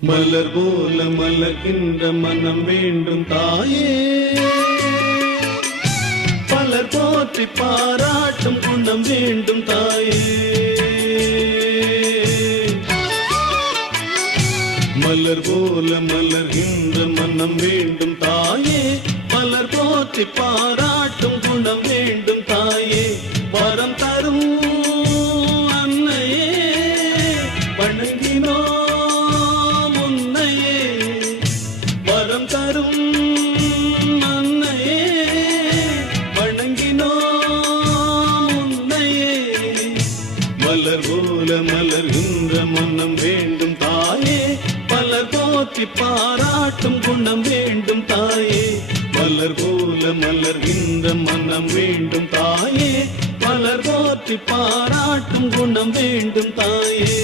மலர் போல மலர்கின்ற மனம் வேண்டும் தாயே, பலர் போற்றி பாராட்டும் குணம் வேண்டும் தாயே. மலர் போல மலர்கின்ற மனம் வேண்டும் தாயே, பலர் போற்றி பாராட்டும் குணம் வேண்டும் தாயே. வரம் தரும் அன்னையே வணங்கினோம் உன்னையே, வரம் தரும் அன்னையே வணங்கினோம் உன்னையே. மலர் போல மலர்கின்ற மனம் வேண்டும் தாயே, பலர் போற்றி பாராட்டும் குணம் வேண்டும் தாயே. மலர் போல மலர்கின்ற மனம் வேண்டும் தாயே, பலர் போற்றி பாராட்டும் குணம் வேண்டும் தாயே.